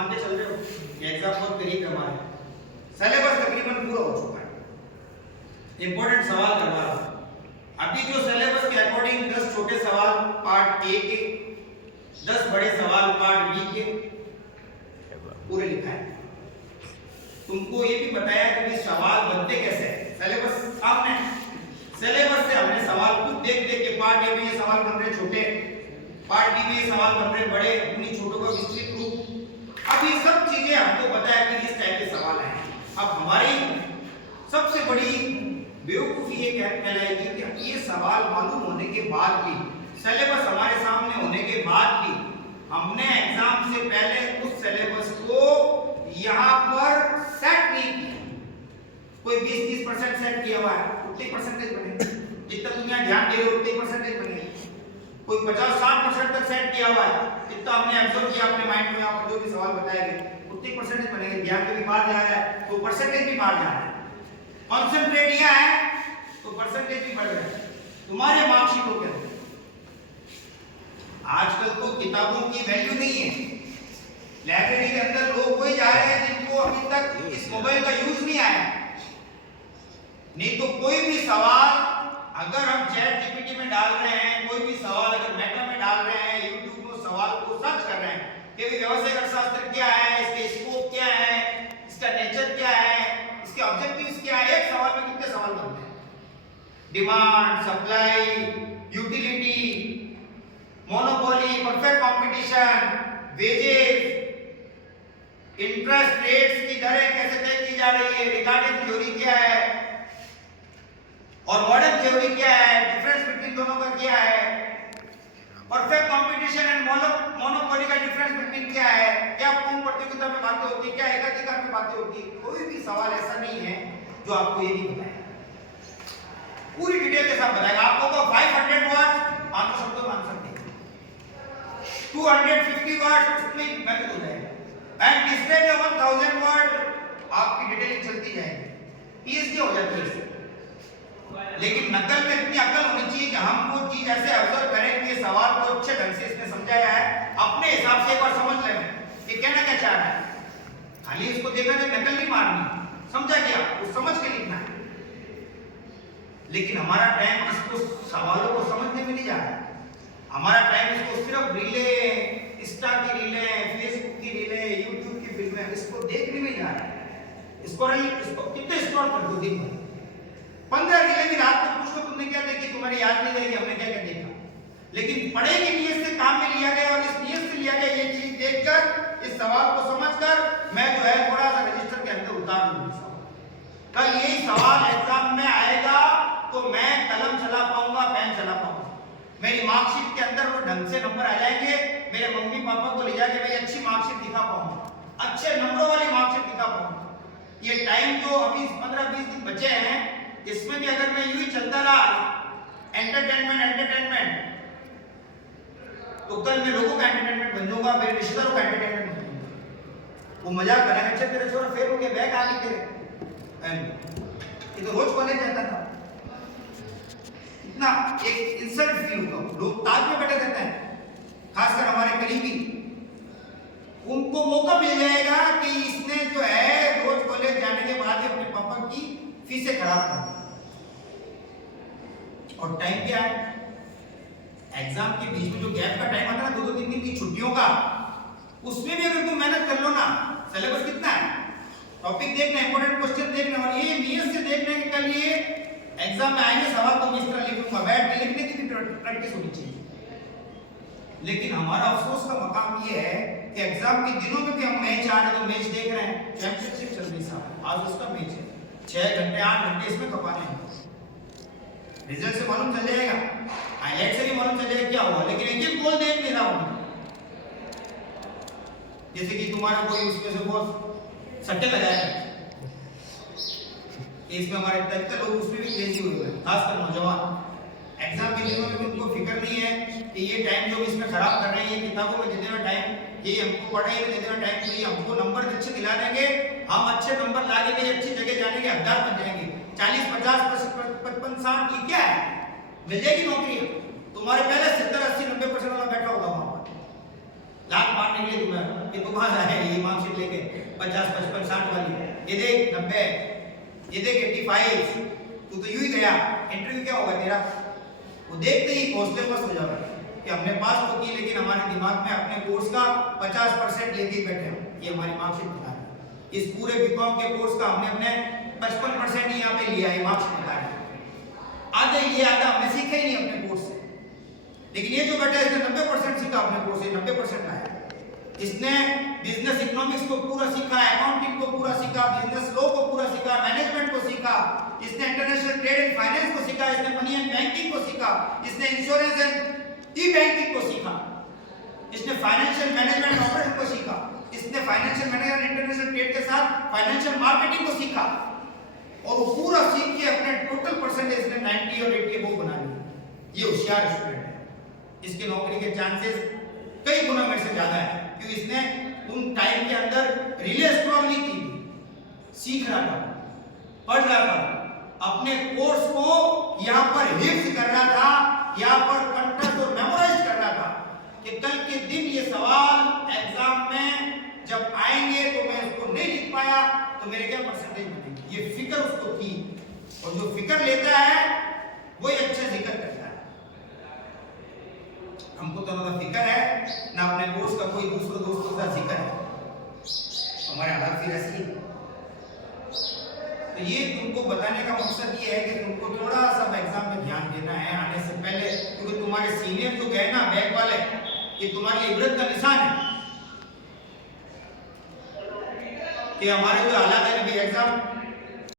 मानते चल रहे हो कि एग्जाम बहुत करीब है हमारे, सिलेबस तकरीबन पूरा हो चुका है। इंपॉर्टेंट सवाल करवा रहा हूं अभी जो सिलेबस के अकॉर्डिंग 10 छोटे सवाल पार्ट ए के, 10 बड़े सवाल पार्ट बी के पूरे लिखा है। तुमको ये भी बताया कि सवाल बनते कैसे हैं, सिलेबस सामने, सिलेबस से हमने सवाल खुद देख देख के पार्ट ए में ये सवाल बन रहे छोटे, पार्ट बी में ये सवाल बन रहे बड़े, उन्हीं छोटों का विस्तृत रूप, अब ये सब चीजें हमको बताया कि इस टाइप के सवाल हैं। अब हमारी सबसे बड़ी बेवकूफी ये कहलाएगी कि ये सवाल मालूम होने के बाद भी, सिलेबस हमारे सामने होने के बाद भी हमने एग्जाम से पहले उस सिलेबस को यहाँ पर सेट नहीं किया। कोई 20-30% सेट किया हुआ है, उतनी परसेंटेज बनेगी, जितना तुम यहाँ ध्यान दे रहे हो उतनी परसेंटेज बनेगी। कोई 50-60% तक सेट किया हुआ है, जितना हमने ऑब्जर्व किया अपने माइंड में, यहाँ पर जो भी सवाल बताए गए उतनी परसेंटेज बनेगी। ध्यान भी बाहर जा रहा है तो परसेंटेज भी बाहर जा रहा है, कॉन्सेंट्रेट किया है तो परसेंटेज भी बढ़ रहा है तुम्हारे मार्कशीटों के अंदर। आजकल तो किताबों की वैल्यू नहीं है, लाइब्रेरी के अंदर लोग वही जा रहे हैं जिनको अभी तक इस मोबाइल का यूज नहीं आया। नहीं तो कोई भी सवाल अगर हम चैट जीपीटी में डाल रहे हैं, कोई भी सवाल अगर मेटा में डाल रहे हैं, यूट्यूब में सवाल को सर्च कर रहे हैं कि व्यवसायिक अर्थशास्त्र क्या है, इसके स्कोप क्या है, इसका नेचर क्या है, इसके ऑब्जेक्टिव्स क्या है, एक सवाल में कितने सवाल बनते हैं, demand, supply, utility, monopoly, perfect competition, wages, interest rates की दरें कैसे तय की जा रही है, रिगार्डिंग थ्योरी क्या है और मॉडर्न थ्योरी क्या है, डिफरेंस बिटवीन दोनों का क्या है, परफेक्ट कंपटीशन एंड मोनोपोली का डिफरेंस बिटवीन क्या है, क्या पूर्ण प्रतियोगिता में बातें होती है, क्या एकाधिकार में बातें होती है। कोई भी सवाल ऐसा नहीं है जो आपको ये नहीं बताएगा, पूरी डिटेल के साथ बताएगा। आपको तो 500 वर्ड्स 500 शब्दों में आंसर देगा, 250 वर्ड्स उसमें मैथड हो जाएगा, एंड डिस्प्ले में 1000 वर्ड आपकी डिटेलिंग चलती जाएगी, पीएचडी हो जाती है इससे। लेकिन नकल में इतनी अकल होनी चाहिए कि हम वो चीज ऐसे ऑब्जर्व करें कि सवाल को अच्छे ढंग से इसने समझाया है, अपने हिसाब से एक बार समझ लें कि कहना क्या चाह रहा है, खाली इसको देखना कि नकल नहीं मारनी, समझा क्या वो समझ के लिखना है। लेकिन हमारा टाइम इसको सवालों को समझने में नहीं जा रहा है, हमारा टाइम इसको सिर्फ रीलें, इंस्टा की रीलें, फेसबुक की रीलें, यूट्यूब की फिल्में, इसको देखने में जा रहा है। इसको कितने स्क्रॉल कर दो दिन में, 15 रीलें भी रात में पूछ लो तुमने क्या देखी, तुम्हारी याद नहीं रहेगी हमने क्या क्या देखा। लेकिन पढ़े की नीयत से काम में लिया गया और इस नीयत से लिया गया ये चीज देखकर, इस सवाल को समझकर मैं जो है थोड़ा सा रजिस्टर के अंदर उतार लूंगा। कल यही सवाल एग्जाम में आएगा तो मैं कलम चला पाऊंगा, पेन चला पाऊंगा, मेरी मार्कशीट के अंदर वो ढंग से नंबर आ जाएंगे, मेरे मम्मी पापा को ले जाके मैं अच्छी मार्कशीट दिखा पाऊंगा, अच्छे नंबरों वाली मार्कशीट दिखा पाऊंगा। ये टाइम जो अभी 15-20 दिन बचे हैं, इसमें भी अगर मैं यूं ही चलता रहा एंटरटेनमेंट तो कल मैं लोगों का एंटरटेनमेंट बन जाऊंगा, मेरे रिश्तेदारों का एंटरटेनमेंट बन जाऊंगा। वो मजाक करेंगे, अच्छा तेरे छोरा फेल हो गया, बैग आ गई तेरे, ये तो रोज कॉलेज जाता था, इतना एक इंसल्ट फील होगा। लोग ताज में बैठे रहते हैं, खासकर हमारे करीबी, उनको मौका मिल जाएगा कि इसने जो है रोज कॉलेज जाने के बाद अपने पापा की फीसें खराब कर दी। और टाइम क्या है, एग्जाम के बीच में जो गैप का टाइम आता है ना, 2-3 दिन की छुट्टियों का, उसमें भी अगर तुम मेहनत कर लो ना, सिलेबस कितना है, टॉपिक देखना, इंपॉर्टेंट क्वेश्चन देखना, और ये नियत से देखना कि कल ये एग्जाम में आएंगे सवाल तो मैं इस तरह लिखूंगा, बैठ के लिखने की भी प्रैक्टिस होनी चाहिए। लेकिन हमारा अफसोस का मकाम ये है कि एग्जाम के दिनों में भी हम मैच आ रहे तो मैच देख रहे हैं, चैंपियनशिप चल रही साहब, आज उसका मैच है, 6 घंटे 8 घंटे इसमें खपाने हैं। रिजल्ट से मालूम चल जाएगा, हाईलाइट से भी मालूम चल जाएगा क्या हुआ, लेकिन एक एक गोल देख नहीं रहा हूं। जैसे कि तुम्हारा कोई उसमें से बहुत सट्टे लगाया, इसमें हमारे तक लोग उसमें भी क्रेजी हुए हैं, खासकर नौजवान। एग्जाम के दिनों में भी उनको फिक्र नहीं है कि ये टाइम जो इसमें खराब कर रहे हैं, ये किताबों में दे देना टाइम, ये हमको पढ़े दे देना टाइम, तो ये हमको नंबर अच्छे दिला देंगे, हम अच्छे नंबर ला के अच्छी जगह जाने के हकदार बन जाएंगे। 40, 50, 55, 60 ये क्या है, मिल जाएगी नौकरी। तुम्हारे पहले 70, 80, 90% वाला बैठा होगा वहां पर, लात मारने निकली तुम्हें कि तुम कहाँ जा रहे हैं ये मार्कशीट लेके 50 55 60 वाली, ये देख 90, ये देख 85, तू तो यूं ही गया, इंटरव्यू क्या होगा तेरा? वो देखते ही हौसले मस्त हो जाओगे कि हमने पास तो की लेकिन हमारे दिमाग में अपने कोर्स का 50% लेके बैठे हो, ये हमारी मार्कशीट बता रही है। इस पूरे बीकॉम के कोर्स का हमने अपने 55% ही यहाँ पे लिया, ये मार्क्स बता रही है। आधे ये आधा हमने सीखा ही नहीं अपने कोर्स से, लेकिन ये जो बेटा है इसने 90% सीखा अपने कोर्स से, 90% लाया। इसने बिजनेस इकोनॉमिक्स को पूरा सीखा, अकाउंटिंग को पूरा सीखा, बिजनेस लॉ को पूरा सीखा, मैनेजमेंट को सीखा, इसने इंटरनेशनल ट्रेड एंड फाइनेंस को सीखा, इसने मनी एंड बैंकिंग को सीखा, इसने इंश्योरेंस एंड ई बैंकिंग को सीखा, इसने फाइनेंशियल मैनेजमेंट ऑपरेशन को सीखा, इसने फाइनेंशियल मैनेजमेंट इंटरनेशनल ट्रेड के साथ फाइनेंशियल मार्केटिंग को सीखा, और वो पूरा सीख के अपने टोटल परसेंटेज ने 90 और 80 वो बना लिया। ये होशियार स्टूडेंट है, इसके नौकरी के चांसेस कई गुना मेरे से ज्यादा है, क्योंकि इसने उन टाइम के अंदर रिले स्क्रॉल नहीं की थी, सीख रहा था, पढ़ रहा था, अपने कोर्स को यहाँ पर हिफ्ज कर रहा था, यहाँ पर कंठस्थ और मेमोराइज कर रहा था कि कल के दिन ये सवाल एग्जाम में जब आएंगे तो मैं उसको नहीं लिख पाया तो मेरे क्या परसेंटेज बनेगी। ये फिक्र उसको थी, और जो फिक्र लेता है वही अच्छे जिक्र करता है। हमको तो ना फिक्र है ना अपने कोर्स का कोई दूसरे दोस्तों का जिक्र है, हमारे हालात फिर ऐसी है। तो ये तुमको बताने का मकसद ये है कि तुमको थोड़ा सा एग्जाम में ध्यान देना है आने से पहले, क्योंकि तुम्हारे सीनियर जो गए ना बैक वाले, ये तुम्हारी इबरत का निशान है कि हमारे जो हालात है एग्जाम